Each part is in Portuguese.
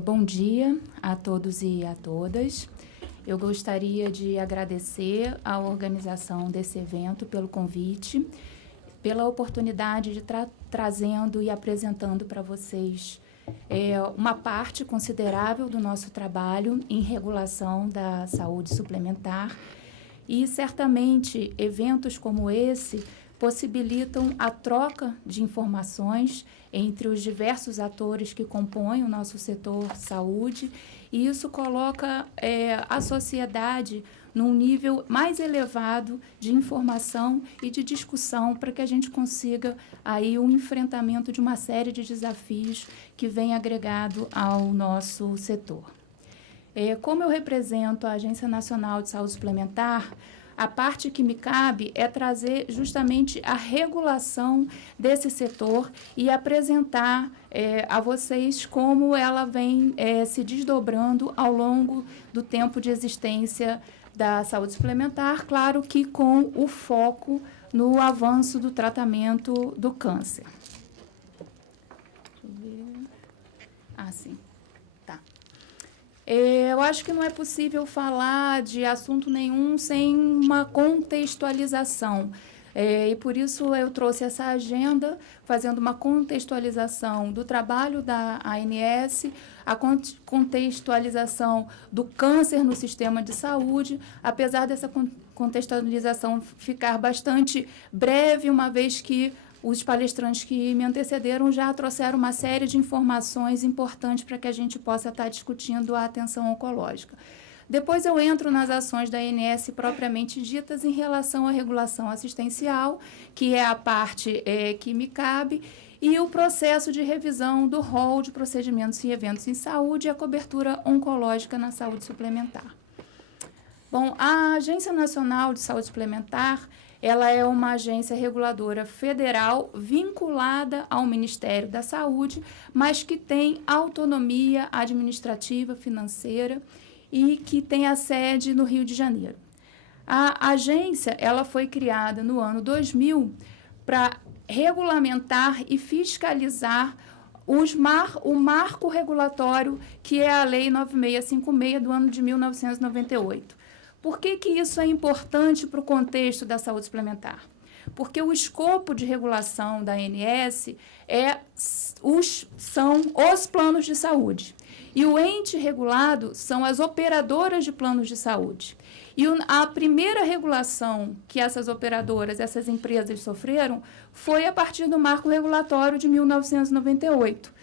Bom dia a todos e a todas. Eu gostaria de agradecer à organização desse evento pelo convite, pela oportunidade de trazendo e apresentando para vocês uma parte considerável do nosso trabalho em regulação da saúde suplementar. E, certamente, eventos como esse possibilitam a troca de informações entre os diversos atores que compõem o nosso setor saúde, e isso coloca a sociedade num nível mais elevado de informação e de discussão para que a gente consiga aí um enfrentamento de uma série de desafios que vem agregado ao nosso setor. Como eu represento a Agência Nacional de Saúde Suplementar, a parte que me cabe é trazer justamente a regulação desse setor e apresentar a vocês como ela vem se desdobrando ao longo do tempo de existência da saúde suplementar, claro que com o foco no avanço do tratamento do câncer. Deixa eu ver. Sim. Eu acho que não é possível falar de assunto nenhum sem uma contextualização. E por isso eu trouxe essa agenda, fazendo uma contextualização do trabalho da ANS, a contextualização do câncer no sistema de saúde, apesar dessa contextualização ficar bastante breve, uma vez que os palestrantes que me antecederam já trouxeram uma série de informações importantes para que a gente possa estar discutindo a atenção oncológica. Depois eu entro nas ações da ANS propriamente ditas em relação à regulação assistencial, que é a parte que me cabe, e o processo de revisão do rol de procedimentos e eventos em saúde e a cobertura oncológica na saúde suplementar. Bom, a Agência Nacional de Saúde Suplementar, ela é uma agência reguladora federal vinculada ao Ministério da Saúde, mas que tem autonomia administrativa, financeira e que tem a sede no Rio de Janeiro. A agência ela foi criada no ano 2000 para regulamentar e fiscalizar o marco regulatório que é a Lei 9656 do ano de 1998. Por que isso é importante para o contexto da saúde suplementar? Porque o escopo de regulação da ANS são os planos de saúde. E o ente regulado são as operadoras de planos de saúde. E a primeira regulação que essas operadoras, essas empresas sofreram, foi a partir do marco regulatório de 1998.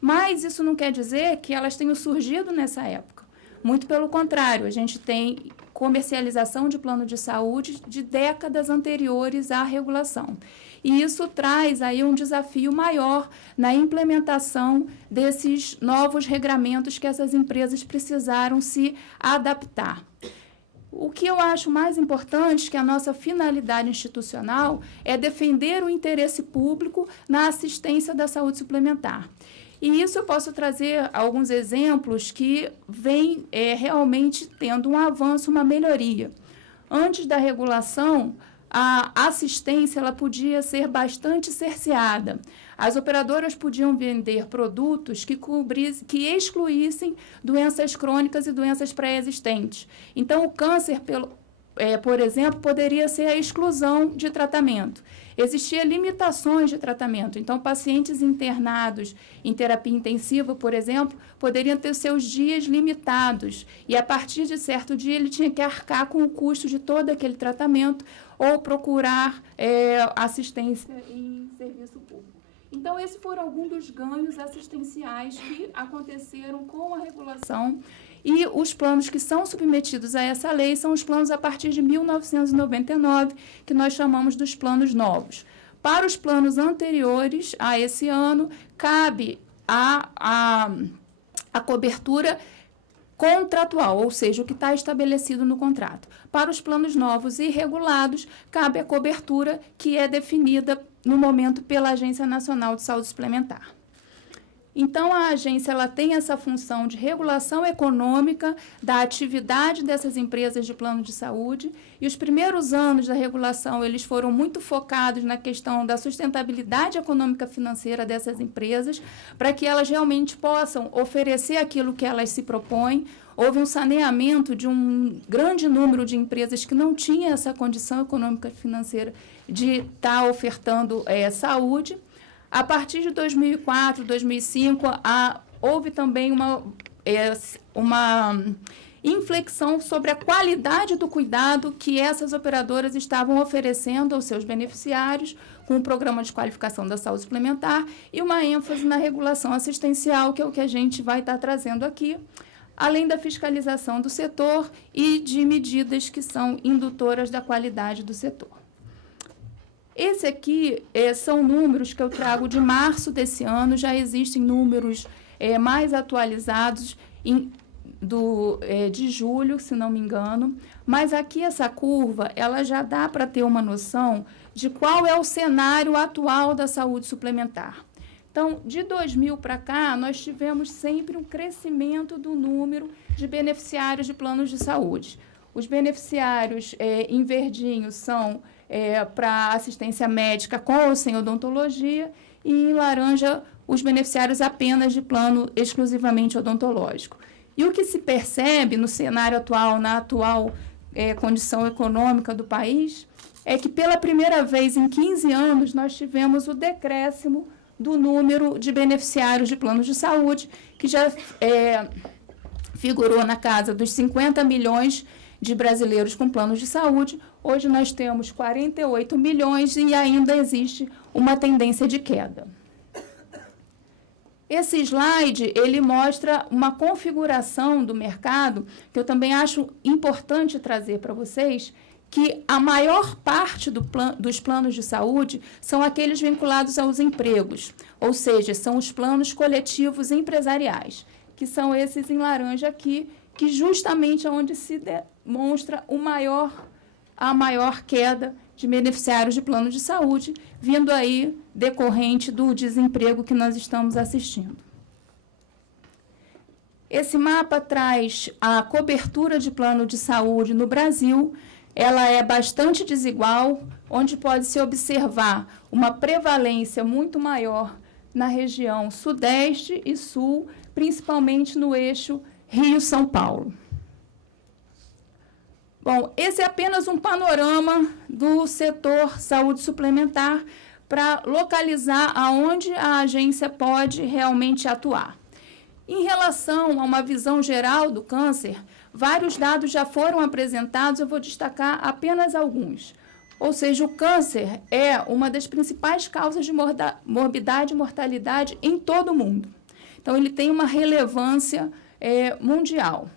Mas isso não quer dizer que elas tenham surgido nessa época. Muito pelo contrário, a gente tem comercialização de plano de saúde de décadas anteriores à regulação. E isso traz aí um desafio maior na implementação desses novos regramentos que essas empresas precisaram se adaptar. O que eu acho mais importante, que a nossa finalidade institucional é defender o interesse público na assistência da saúde suplementar. E isso eu posso trazer alguns exemplos que vêm realmente tendo um avanço, uma melhoria. Antes da regulação, a assistência ela podia ser bastante cerceada. As operadoras podiam vender produtos que excluíssem doenças crônicas e doenças pré-existentes. Então, o câncer, por exemplo, poderia ser a exclusão de tratamento. Existiam limitações de tratamento. Então, pacientes internados em terapia intensiva, por exemplo, poderiam ter seus dias limitados. E, a partir de certo dia, ele tinha que arcar com o custo de todo aquele tratamento ou procurar assistência em serviço público. Então, esses foram alguns dos ganhos assistenciais que aconteceram com a regulação. E os planos que são submetidos a essa lei são os planos a partir de 1999, que nós chamamos dos planos novos. Para os planos anteriores a esse ano, cabe a cobertura contratual, ou seja, o que está estabelecido no contrato. Para os planos novos e regulados, cabe a cobertura que é definida no momento pela Agência Nacional de Saúde Suplementar. Então, a agência ela tem essa função de regulação econômica da atividade dessas empresas de plano de saúde, e os primeiros anos da regulação eles foram muito focados na questão da sustentabilidade econômica financeira dessas empresas, para que elas realmente possam oferecer aquilo que elas se propõem. Houve um saneamento de um grande número de empresas que não tinham essa condição econômica financeira de estar ofertando saúde. A partir de 2004, 2005, houve também uma inflexão sobre a qualidade do cuidado que essas operadoras estavam oferecendo aos seus beneficiários, com o programa de qualificação da saúde suplementar e uma ênfase na regulação assistencial, que é o que a gente vai estar trazendo aqui, além da fiscalização do setor e de medidas que são indutoras da qualidade do setor. Esse aqui são números que eu trago de março desse ano, já existem números mais atualizados de julho, se não me engano, mas aqui essa curva ela já dá para ter uma noção de qual é o cenário atual da saúde suplementar. Então, de 2000 para cá, nós tivemos sempre um crescimento do número de beneficiários de planos de saúde. Os beneficiários em verdinho são para assistência médica com ou sem odontologia, e em laranja os beneficiários apenas de plano exclusivamente odontológico. E o que se percebe no cenário atual, na atual condição econômica do país, é que pela primeira vez em 15 anos nós tivemos o decréscimo do número de beneficiários de planos de saúde, que já figurou na casa dos 50 milhões de brasileiros com planos de saúde. Hoje nós temos 48 milhões e ainda existe uma tendência de queda. Esse slide, ele mostra uma configuração do mercado, que eu também acho importante trazer para vocês, que a maior parte dos planos de saúde são aqueles vinculados aos empregos, ou seja, são os planos coletivos empresariais, que são esses em laranja aqui, que justamente é onde se demonstra a maior queda de beneficiários de plano de saúde, vindo aí decorrente do desemprego que nós estamos assistindo. Esse mapa traz a cobertura de plano de saúde no Brasil. Ela é bastante desigual, onde pode-se observar uma prevalência muito maior na região sudeste e sul, principalmente no eixo Rio-São Paulo. Bom, esse é apenas um panorama do setor saúde suplementar para localizar aonde a agência pode realmente atuar. Em relação a uma visão geral do câncer, vários dados já foram apresentados, eu vou destacar apenas alguns. Ou seja, o câncer é uma das principais causas de morbidade e mortalidade em todo o mundo. Então, ele tem uma relevância mundial.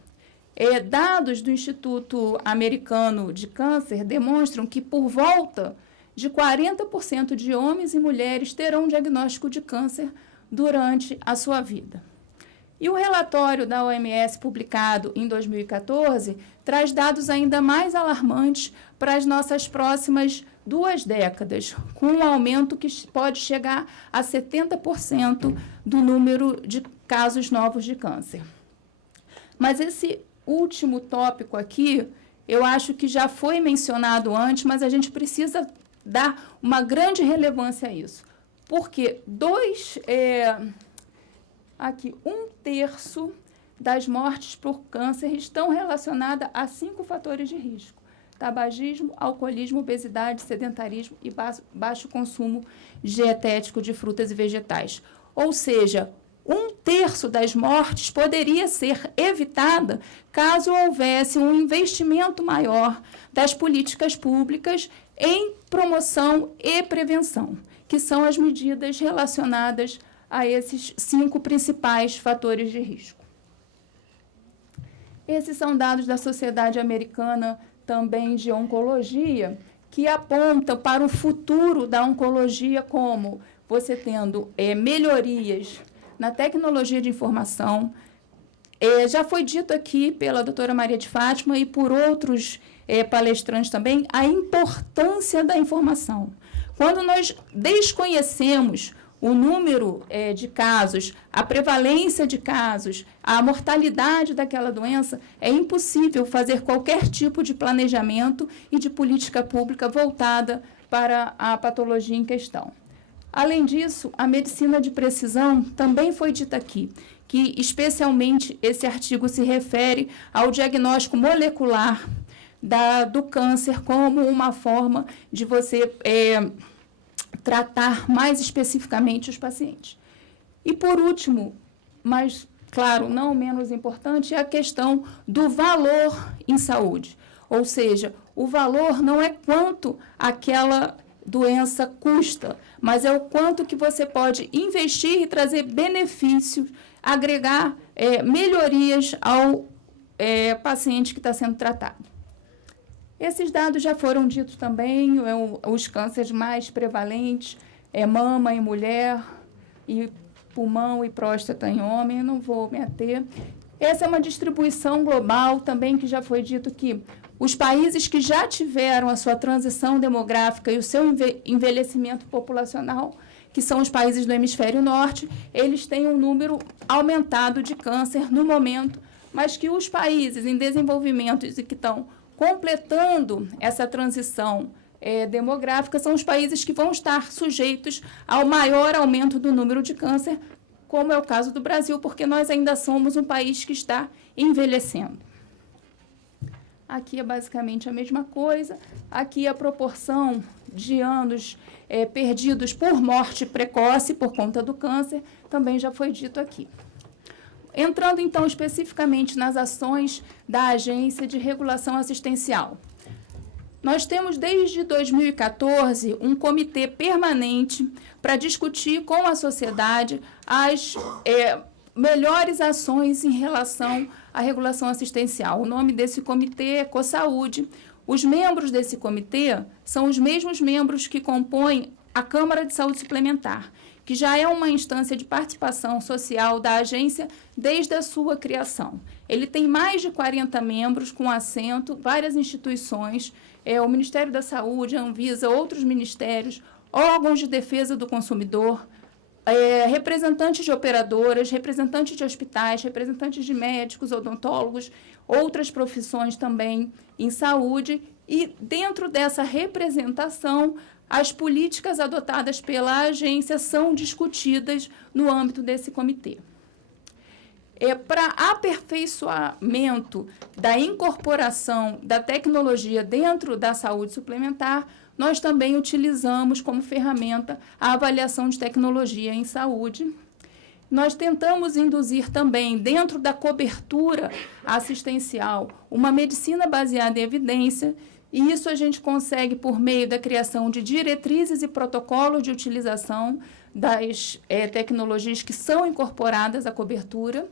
Dados do Instituto Americano de Câncer demonstram que por volta de 40% de homens e mulheres terão um diagnóstico de câncer durante a sua vida. E o relatório da OMS, publicado em 2014, traz dados ainda mais alarmantes para as nossas próximas 2 décadas, com um aumento que pode chegar a 70% do número de casos novos de câncer. Mas esse último tópico aqui, eu acho que já foi mencionado antes, mas a gente precisa dar uma grande relevância a isso. Porque 1/3 das mortes por câncer estão relacionadas a 5 fatores de risco: tabagismo, alcoolismo, obesidade, sedentarismo e baixo consumo dietético de frutas e vegetais. Ou seja, 1/3 das mortes poderia ser evitada caso houvesse um investimento maior das políticas públicas em promoção e prevenção, que são as medidas relacionadas a esses 5 principais fatores de risco. Esses são dados da Sociedade Americana também de Oncologia, que apontam para o futuro da oncologia como você tendo melhorias na tecnologia de informação. Já foi dito aqui pela doutora Maria de Fátima e por outros palestrantes também a importância da informação. Quando nós desconhecemos o número de casos, a prevalência de casos, a mortalidade daquela doença, é impossível fazer qualquer tipo de planejamento e de política pública voltada para a patologia em questão. Além disso, a medicina de precisão também foi dita aqui, que especialmente esse artigo se refere ao diagnóstico molecular do câncer como uma forma de você tratar mais especificamente os pacientes. E, por último, mas, claro, não menos importante, é a questão do valor em saúde. Ou seja, o valor não é quanto aquela doença custa, mas é o quanto que você pode investir e trazer benefícios, agregar melhorias ao paciente que está sendo tratado. Esses dados já foram ditos também, os cânceres mais prevalentes, mama em mulher, e pulmão e próstata em homem, eu não vou me ater. Essa é uma distribuição global também que já foi dito que os países que já tiveram a sua transição demográfica e o seu envelhecimento populacional, que são os países do hemisfério norte, eles têm um número aumentado de câncer no momento, mas que os países em desenvolvimento e que estão completando essa transição demográfica são os países que vão estar sujeitos ao maior aumento do número de câncer, como é o caso do Brasil, porque nós ainda somos um país que está envelhecendo. Aqui é basicamente a mesma coisa. Aqui a proporção de anos perdidos por morte precoce por conta do câncer também já foi dito aqui. Entrando, então, especificamente nas ações da Agência de Regulação Assistencial. Nós temos, desde 2014, um comitê permanente para discutir com a sociedade as melhores ações em relação à regulação assistencial. O nome desse comitê é COSAúde. Os membros desse comitê são os mesmos membros que compõem a Câmara de Saúde Suplementar, que já é uma instância de participação social da agência desde a sua criação. Ele tem mais de 40 membros com assento, várias instituições, o Ministério da Saúde, a Anvisa, outros ministérios, órgãos de defesa do consumidor, representantes de operadoras, representantes de hospitais, representantes de médicos, odontólogos, outras profissões também em saúde, e dentro dessa representação, as políticas adotadas pela agência são discutidas no âmbito desse comitê. Para aperfeiçoamento da incorporação da tecnologia dentro da saúde suplementar, nós também utilizamos como ferramenta a avaliação de tecnologia em saúde. Nós tentamos induzir também, dentro da cobertura assistencial, uma medicina baseada em evidência, e isso a gente consegue por meio da criação de diretrizes e protocolos de utilização das tecnologias que são incorporadas à cobertura.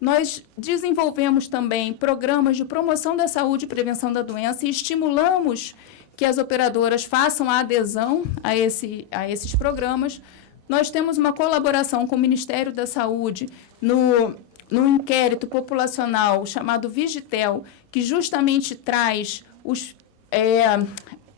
Nós desenvolvemos também programas de promoção da saúde e prevenção da doença e estimulamos que as operadoras façam a adesão a esses programas. Nós temos uma colaboração com o Ministério da Saúde no inquérito populacional chamado Vigitel, que justamente traz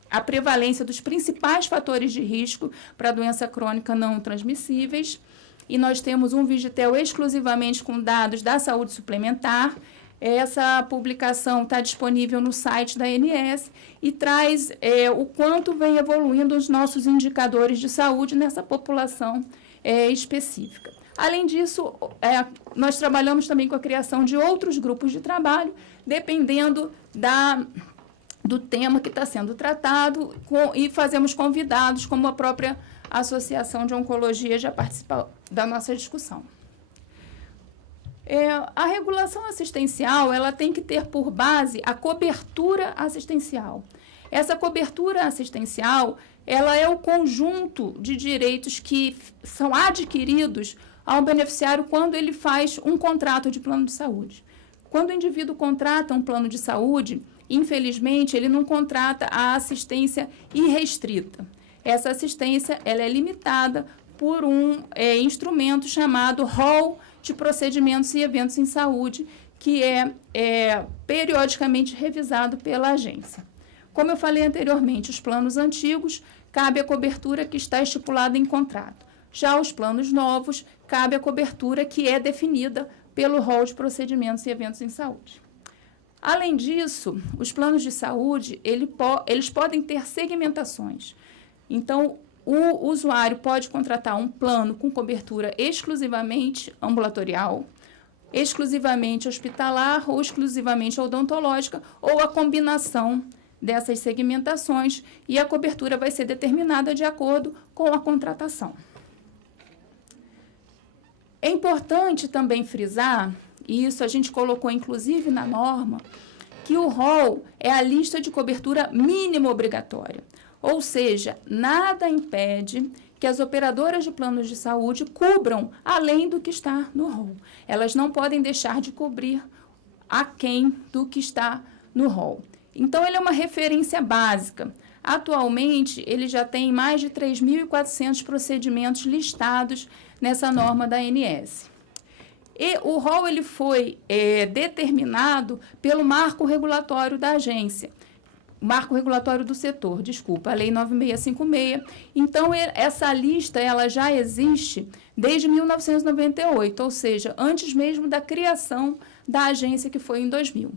a prevalência dos principais fatores de risco para a doença crônica não transmissíveis. E nós temos um Vigitel exclusivamente com dados da saúde suplementar. Essa publicação está disponível no site da ANS e traz o quanto vem evoluindo os nossos indicadores de saúde nessa população específica. Além disso, nós trabalhamos também com a criação de outros grupos de trabalho, dependendo do tema que está sendo tratado, e fazemos convidados, como a própria Associação de Oncologia já participou da nossa discussão. A regulação assistencial ela tem que ter por base a cobertura assistencial. Essa cobertura assistencial ela é o conjunto de direitos que são adquiridos ao beneficiário quando ele faz um contrato de plano de saúde. Quando o indivíduo contrata um plano de saúde, infelizmente, ele não contrata a assistência irrestrita. Essa assistência ela é limitada por um instrumento chamado Rol de Procedimentos e Eventos em Saúde, que é periodicamente revisado pela agência. Como eu falei anteriormente, os planos antigos, cabe a cobertura que está estipulada em contrato. Já os planos novos, cabe a cobertura que é definida pelo rol de procedimentos e eventos em saúde. Além disso, os planos de saúde, eles podem ter segmentações. Então, o usuário pode contratar um plano com cobertura exclusivamente ambulatorial, exclusivamente hospitalar ou exclusivamente odontológica, ou a combinação dessas segmentações, e a cobertura vai ser determinada de acordo com a contratação. É importante também frisar, e isso a gente colocou inclusive na norma, que o rol é a lista de cobertura mínima obrigatória. Ou seja, nada impede que as operadoras de planos de saúde cubram além do que está no rol. Elas não podem deixar de cobrir aquém do que está no rol. Então, ele é uma referência básica. Atualmente, ele já tem mais de 3.400 procedimentos listados nessa norma da ANS. E o rol ele foi determinado pelo marco regulatório da agência, marco regulatório do setor, desculpa, a Lei 9656. Então, essa lista ela já existe desde 1998, ou seja, antes mesmo da criação da agência, que foi em 2000.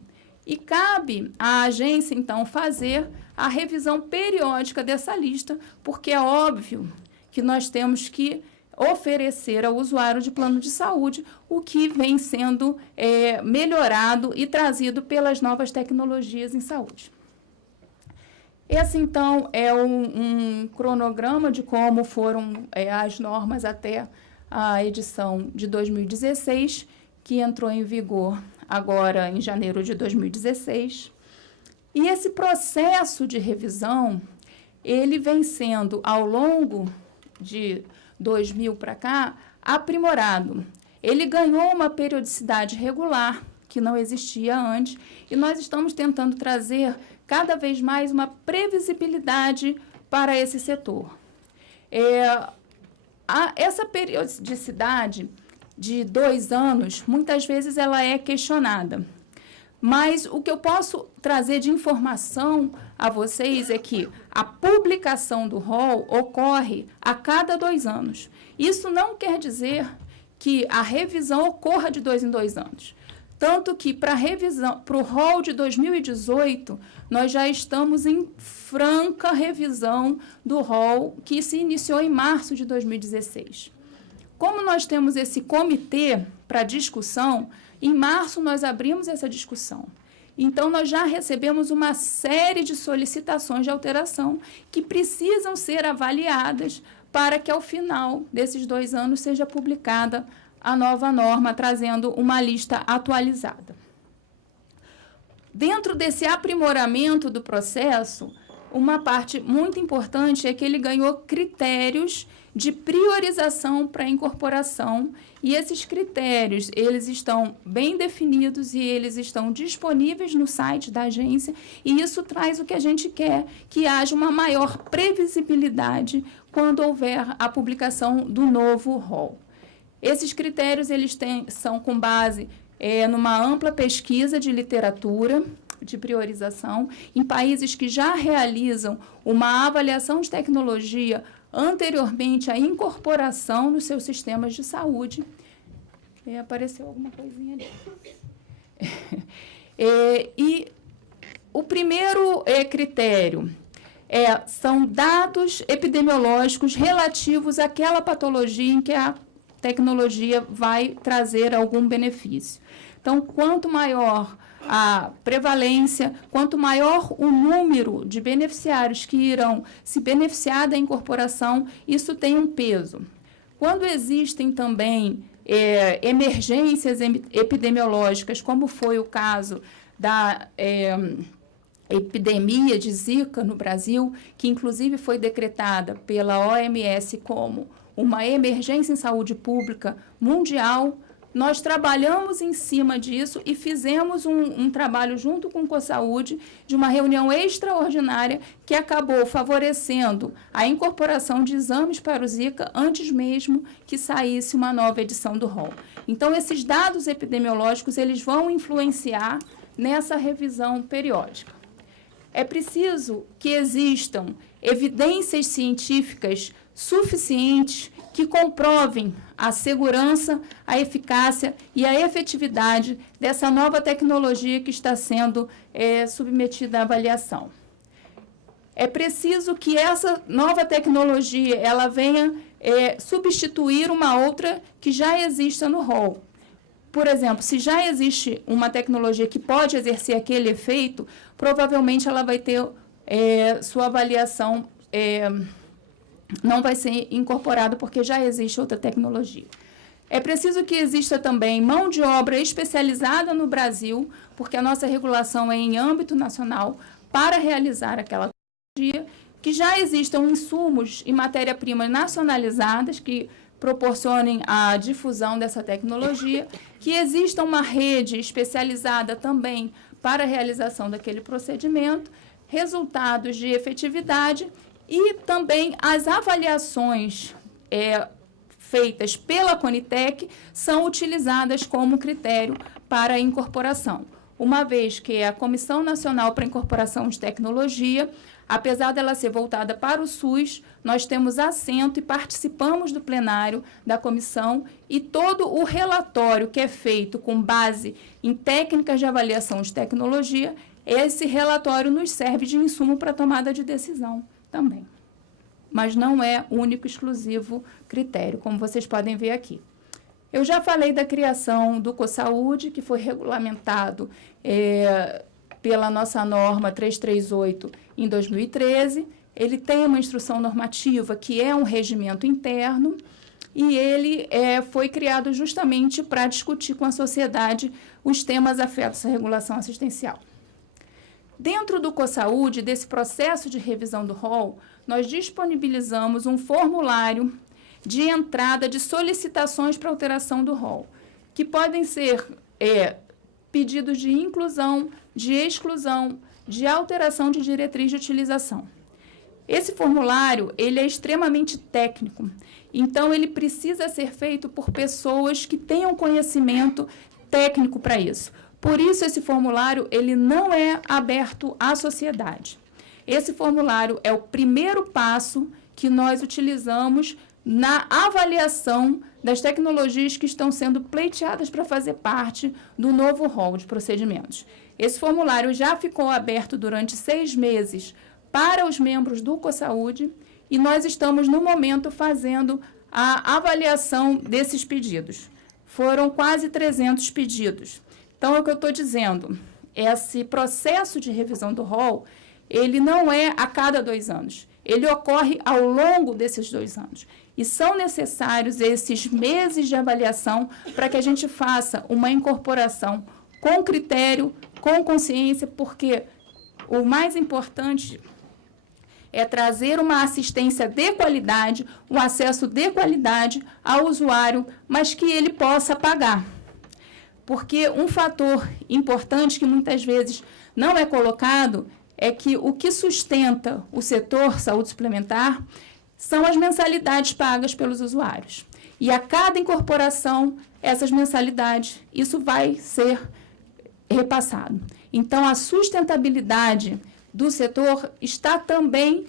E cabe à agência, então, fazer a revisão periódica dessa lista, porque é óbvio que nós temos que oferecer ao usuário de plano de saúde o que vem sendo melhorado e trazido pelas novas tecnologias em saúde. Esse, então, é um cronograma de como foram as normas até a edição de 2016, que entrou em vigor agora em janeiro de 2016. E esse processo de revisão, ele vem sendo, ao longo de 2000 para cá, aprimorado. Ele ganhou uma periodicidade regular, que não existia antes, e nós estamos tentando trazer cada vez mais uma previsibilidade para esse setor. Essa periodicidade de 2 anos, muitas vezes ela é questionada. Mas o que eu posso trazer de informação a vocês é que a publicação do rol ocorre a cada 2 anos. Isso não quer dizer que a revisão ocorra de 2 em 2 anos. Tanto que para o rol de 2018, nós já estamos em franca revisão do rol que se iniciou em março de 2016. Como nós temos esse comitê para discussão, em março nós abrimos essa discussão. Então, nós já recebemos uma série de solicitações de alteração que precisam ser avaliadas para que, ao final desses 2 anos, seja publicada a nova norma, trazendo uma lista atualizada. Dentro desse aprimoramento do processo, uma parte muito importante é que ele ganhou critérios de priorização para a incorporação, e esses critérios, eles estão bem definidos e eles estão disponíveis no site da agência, e isso traz o que a gente quer, que haja uma maior previsibilidade quando houver a publicação do novo rol. Esses critérios são com base numa ampla pesquisa de literatura, de priorização, em países que já realizam uma avaliação de tecnologia anteriormente à incorporação nos seus sistemas de saúde. Apareceu alguma coisinha ali. E o primeiro critério são dados epidemiológicos relativos àquela patologia em que a tecnologia vai trazer algum benefício. Então, quanto maior a prevalência, quanto maior o número de beneficiários que irão se beneficiar da incorporação, isso tem um peso. Quando existem também emergências epidemiológicas, como foi o caso da epidemia de Zika no Brasil, que inclusive foi decretada pela OMS como uma emergência em saúde pública mundial, nós trabalhamos em cima disso e fizemos um trabalho junto com o COSAúde de uma reunião extraordinária que acabou favorecendo a incorporação de exames para o Zika antes mesmo que saísse uma nova edição do rol. Então, esses dados epidemiológicos eles vão influenciar nessa revisão periódica. É preciso que existam evidências científicas suficientes que comprovem a segurança, a eficácia e a efetividade dessa nova tecnologia que está sendo submetida à avaliação. É preciso que essa nova tecnologia ela venha substituir uma outra que já exista no rol. Por exemplo, se já existe uma tecnologia que pode exercer aquele efeito, provavelmente ela vai ter sua avaliação não vai ser incorporada porque já existe outra tecnologia. É preciso que exista também mão de obra especializada no Brasil, porque a nossa regulação é em âmbito nacional, para realizar aquela tecnologia, que já existam insumos e matéria-prima nacionalizadas que proporcionem a difusão dessa tecnologia, que exista uma rede especializada também para a realização daquele procedimento, resultados de efetividade e também as avaliações feitas pela Conitec são utilizadas como critério para a incorporação, uma vez que a Comissão Nacional para a Incorporação de Tecnologia, apesar dela ser voltada para o SUS, nós temos assento e participamos do plenário da comissão e todo o relatório que é feito com base em técnicas de avaliação de tecnologia, esse relatório nos serve de insumo para a tomada de decisão também. Mas não é único e exclusivo critério, como vocês podem ver aqui. Eu já falei da criação do COSAúde, que foi regulamentado pela nossa norma 338 em 2013. Ele tem uma instrução normativa que é um regimento interno e ele foi criado justamente para discutir com a sociedade os temas afetos à regulação assistencial. Dentro do COSAúde, desse processo de revisão do rol, nós disponibilizamos um formulário de entrada de solicitações para alteração do rol, que podem ser pedidos de inclusão, de exclusão, de alteração de diretriz de utilização. Esse formulário, ele é extremamente técnico, então ele precisa ser feito por pessoas que tenham conhecimento técnico para isso. Por isso, esse formulário ele não é aberto à sociedade. Esse formulário é o primeiro passo que nós utilizamos na avaliação das tecnologias que estão sendo pleiteadas para fazer parte do novo rol de procedimentos. Esse formulário já ficou aberto durante 6 meses para os membros do COSAúde e nós estamos, no momento, fazendo a avaliação desses pedidos. Foram quase 300 pedidos. Então, é o que eu estou dizendo, esse processo de revisão do rol, ele não é a cada 2 anos, ele ocorre ao longo desses 2 anos. E são necessários esses meses de avaliação para que a gente faça uma incorporação com critério, com consciência, porque o mais importante é trazer uma assistência de qualidade, um acesso de qualidade ao usuário, mas que ele possa pagar. Porque um fator importante que muitas vezes não é colocado é que o que sustenta o setor saúde suplementar são as mensalidades pagas pelos usuários. E a cada incorporação, essas mensalidades, isso vai ser repassado. Então, a sustentabilidade do setor está também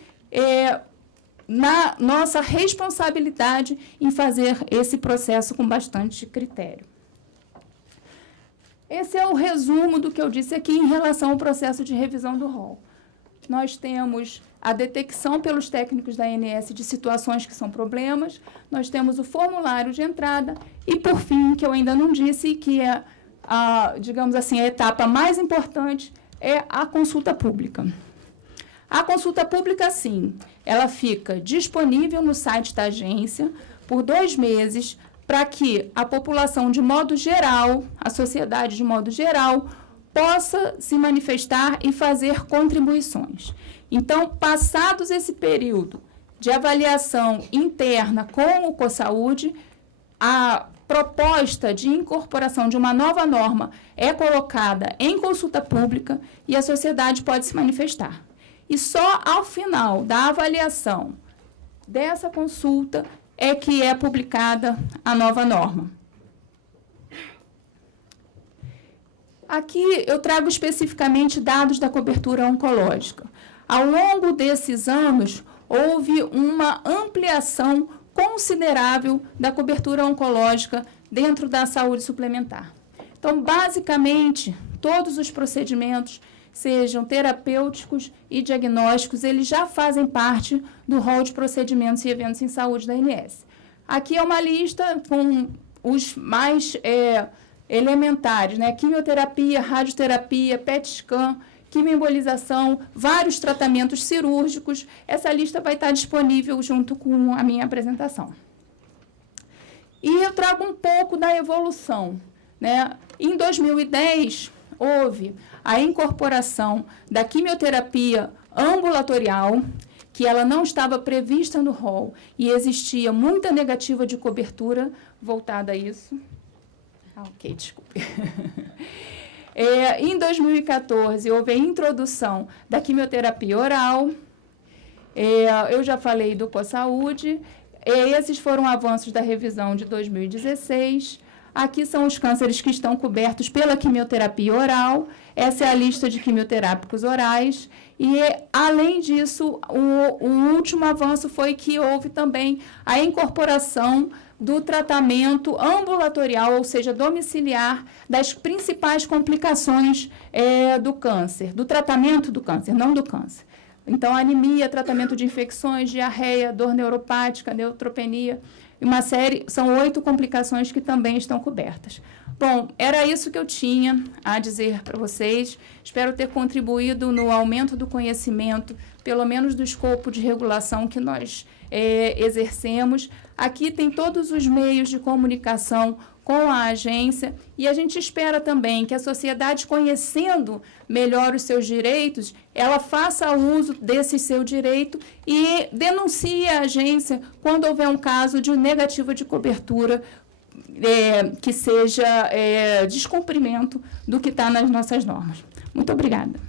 na nossa responsabilidade em fazer esse processo com bastante critério. Esse é o resumo do que eu disse aqui em relação ao processo de revisão do rol. Nós temos a detecção pelos técnicos da ANS de situações que são problemas, nós temos o formulário de entrada e, por fim, que eu ainda não disse, que é, digamos assim, a etapa mais importante, é a consulta pública. A consulta pública, sim, ela fica disponível no site da agência por 2 meses, para que a população de modo geral, a sociedade de modo geral, possa se manifestar e fazer contribuições. Então, passados esse período de avaliação interna com o COSAúde, a proposta de incorporação de uma nova norma é colocada em consulta pública e a sociedade pode se manifestar. E só ao final da avaliação dessa consulta é que é publicada a nova norma. Aqui eu trago especificamente dados da cobertura oncológica. Ao longo desses anos, houve uma ampliação considerável da cobertura oncológica dentro da saúde suplementar. Então, basicamente, todos os procedimentos, sejam terapêuticos e diagnósticos, eles já fazem parte do rol de procedimentos e eventos em saúde da ANS. Aqui é uma lista com os mais elementares, né? Quimioterapia, radioterapia, PET scan, quimioembolização, vários tratamentos cirúrgicos. Essa lista vai estar disponível junto com a minha apresentação. E eu trago um pouco da evolução, né? Em 2010, houve a incorporação da quimioterapia ambulatorial, que ela não estava prevista no rol e existia muita negativa de cobertura voltada a isso. Ok, desculpe. Em 2014, houve a introdução da quimioterapia oral. Eu já falei do CoSaúde. Esses foram avanços da revisão de 2016. Aqui são os cânceres que estão cobertos pela quimioterapia oral. Essa é a lista de quimioterápicos orais. E, além disso, o último avanço foi que houve também a incorporação do tratamento ambulatorial, ou seja, domiciliar, das principais complicações do câncer, do tratamento do câncer, não do câncer. Então, anemia, tratamento de infecções, diarreia, dor neuropática, neutropenia, uma série, são 8 complicações que também estão cobertas. Bom, era isso que eu tinha a dizer para vocês. Espero ter contribuído no aumento do conhecimento, pelo menos do escopo de regulação que nós exercemos. Aqui tem todos os meios de comunicação com a agência e a gente espera também que a sociedade, conhecendo melhor os seus direitos, ela faça uso desse seu direito e denuncie a agência quando houver um caso de negativa de cobertura que seja descumprimento do que está nas nossas normas. Muito obrigada.